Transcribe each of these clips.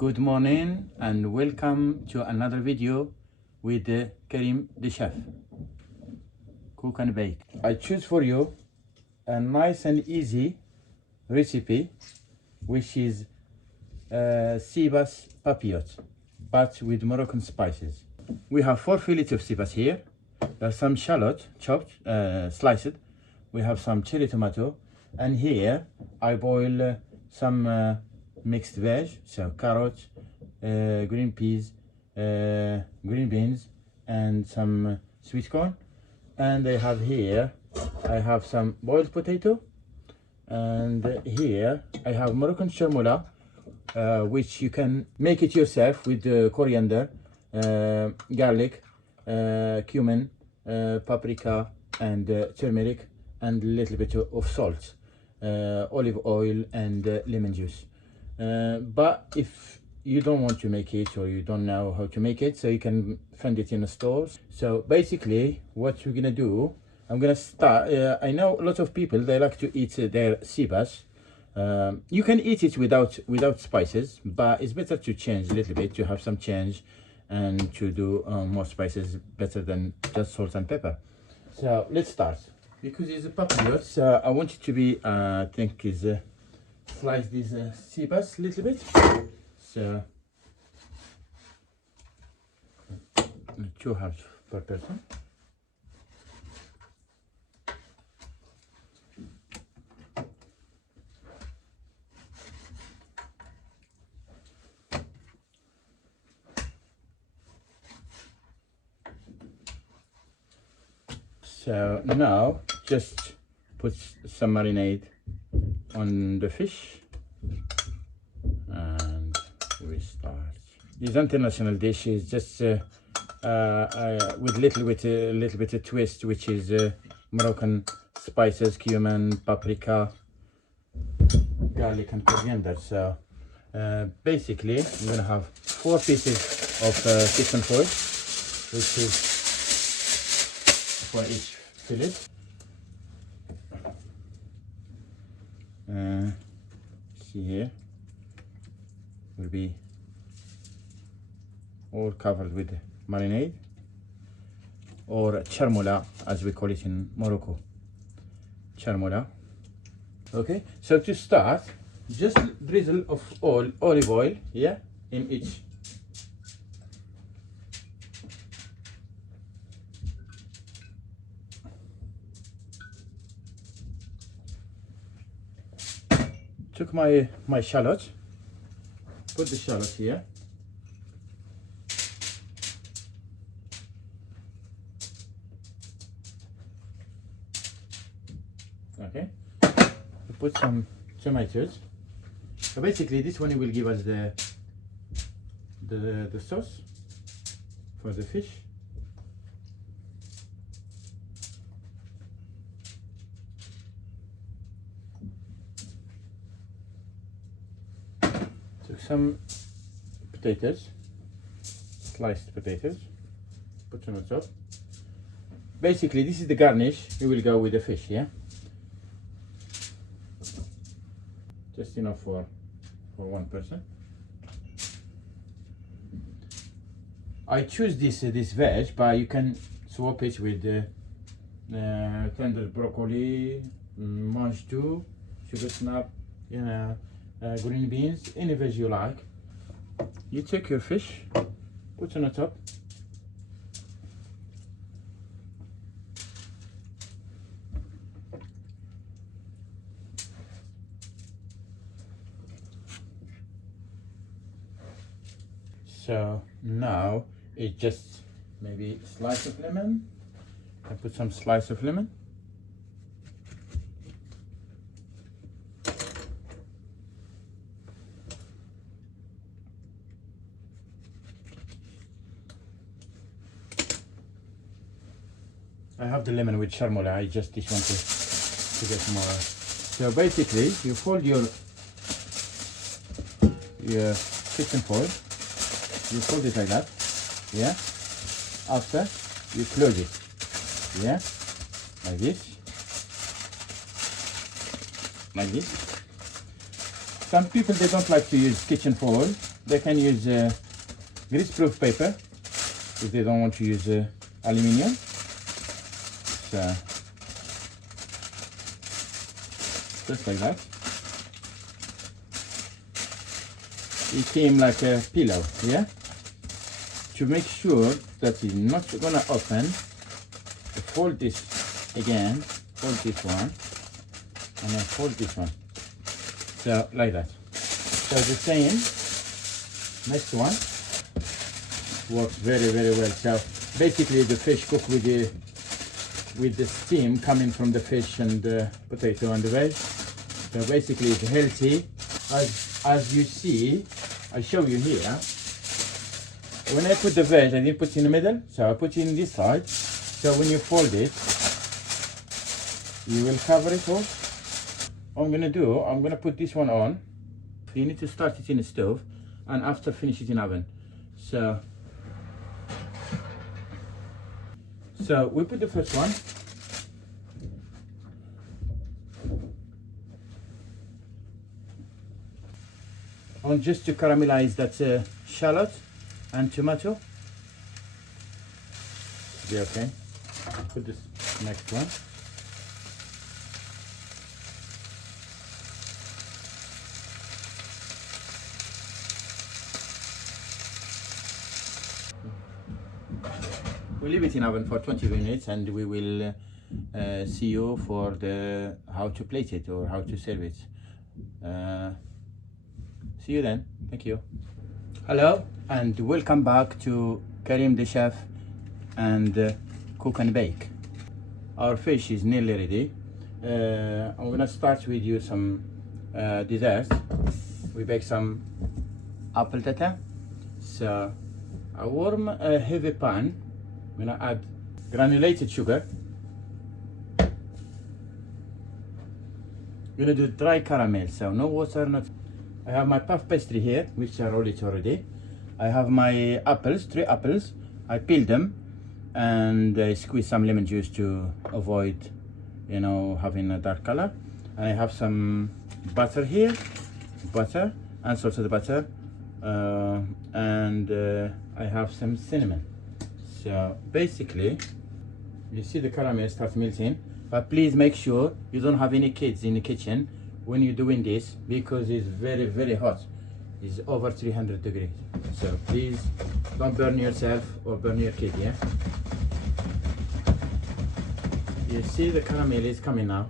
Good morning and welcome to another video with Karim the chef, cook and bake. I choose for you a nice and easy recipe which is sea bass papillote but with Moroccan spices. We have 4 fillets of sea bass here. There's some shallot chopped, sliced. We have some cherry tomato, and here I boil some mixed veg, so carrots, green peas, green beans, and some sweet corn. And I have some boiled potato, and here I have Moroccan chermoula, which you can make it yourself with coriander, garlic, cumin, paprika, and turmeric, and a little bit of salt, olive oil, and lemon juice. But if you don't want to make it, or you don't know how to make it, so you can find it in the stores. So basically what we're gonna do, I'm gonna start, I know a lot of people, they like to eat their sea bass. You can eat it without spices, but it's better to change a little bit, to have some change, and to do more spices better than just salt and pepper. So let's start. Because it's a papillote, so I want it to be, I think is slice this sea bass a little bit. So 2 halves per person. So now just put some marinade on the fish, and we start. This international dish is just with a little bit of twist, which is Moroccan spices, cumin, paprika, garlic, and coriander. So basically I'm gonna have 4 pieces of kitchen foil, which is for each fillet. See here, will be all covered with marinade, or chermoula as we call it in Morocco. Chermoula. Okay, so to start, just drizzle of olive oil, yeah, in each. Took my shallot, put the shallot here. Okay, put some tomatoes. So basically this one will give us the sauce for the fish. Some potatoes, sliced potatoes, put them on top. Basically this is the garnish. We will go with the fish, yeah, just enough for 1 person. I choose this veg, but you can swap it with tender broccoli, mange tout, sugar snap, you know, green beans, any veg you like. You take your fish, put on the top. So now it's just maybe a slice of lemon. I put some slice of lemon. I have the lemon with chermoula. I just want to get more. So basically, you fold your kitchen foil. You fold it like that, yeah. After you close it, yeah, like this, like this. Some people, they don't like to use kitchen foil, they can use greaseproof paper if they don't want to use aluminium. So just like that. It came like a pillow, yeah? To make sure that it's not gonna open, fold this again, fold this one, and then fold this one. So like that. So the same, next one, works very, very well. So basically the fish cook with the steam coming from the fish and the potato and the veg. So basically it's healthy. As you see, I show you here. When I put the veg, I didn't put it in the middle, so I put it in this side. So when you fold it, you will cover it all. What I'm gonna do, I'm gonna put this one on. You need to start it in the stove, and after finish it in oven. So we put the first one. On just to caramelize that shallot and tomato. Be okay. Put this next one. We leave it in oven for 20 minutes, and we will see you for the how to plate it or how to serve it. See you then. Thank you. Hello and welcome back to Karim the chef and cook and bake. Our fish is nearly ready. I'm gonna start with you some desserts. We bake some apple tatin. So a warm heavy pan. I'm gonna add granulated sugar. I'm gonna do dry caramel, so no water, not. I have my puff pastry here, which I rolled it already. I have my apples, 3 apples. I peeled them and I squeezed some lemon juice to avoid, you know, having a dark color. And I have some butter here, butter, unsalted butter, and I have some cinnamon. So basically, you see the caramel starts melting, but please make sure you don't have any kids in the kitchen when you're doing this, because it's very, very hot. It's over 300 degrees. So please don't burn yourself or burn your kid, yeah? You see the caramel is coming now.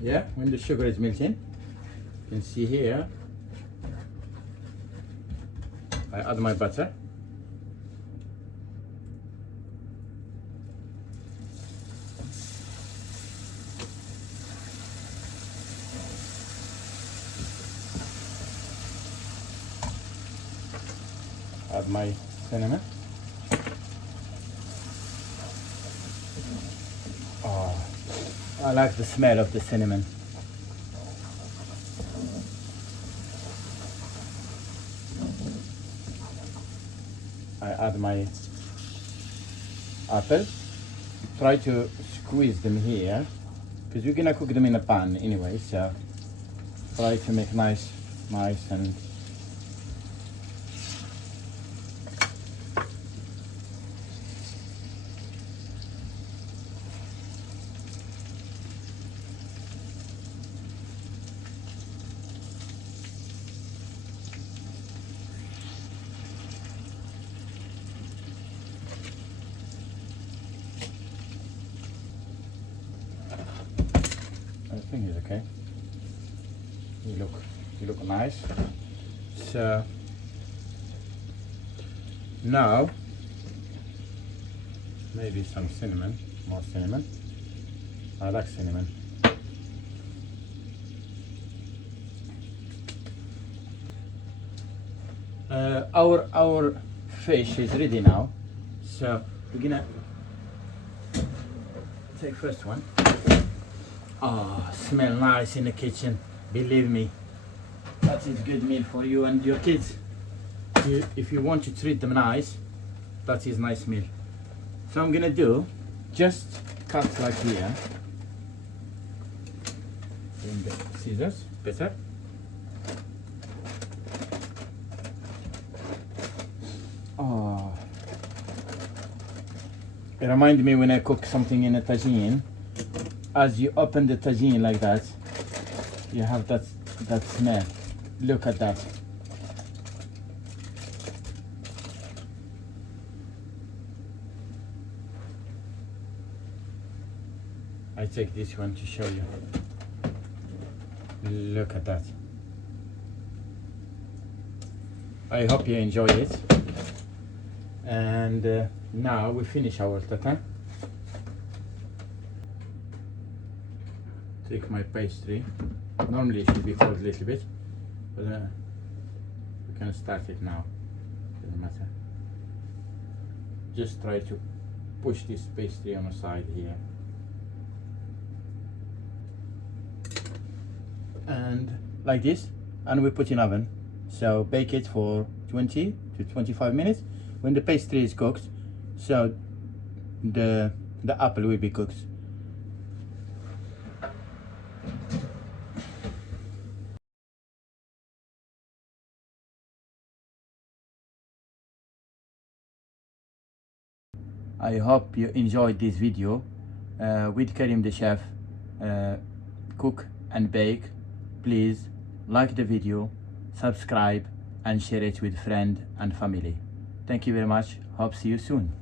Yeah, when the sugar is melting, you can see here, I add my butter. Add my cinnamon. Oh, I like the smell of the cinnamon. I add my apples. Try to squeeze them here, because we're gonna cook them in a pan anyway, so try to make nice and I think it's okay. You look nice. So now maybe some cinnamon, more cinnamon. I like cinnamon. Our fish is ready now, so we're gonna take first one. Oh, smell nice in the kitchen. Believe me, that is good meal for you and your kids. If you want to treat them nice, that is nice meal. So I'm gonna do just cut like here. Bring the scissors better. Oh, it reminds me when I cook something in a tagine. As you open the tagine like that, you have that smell. Look at that. I take this one to show you. Look at that. I hope you enjoy it. And now we finish our tatin. Take my pastry. Normally it should be cold a little bit, but we can start it now. Doesn't matter. Just try to push this pastry on the side here. And like this, and we put in oven. So bake it for 20 to 25 minutes. When the pastry is cooked, so the apple will be cooked. I hope you enjoyed this video with Karim the chef, cook and bake. Please like the video, subscribe and share it with friends and family. Thank you very much. Hope see you soon.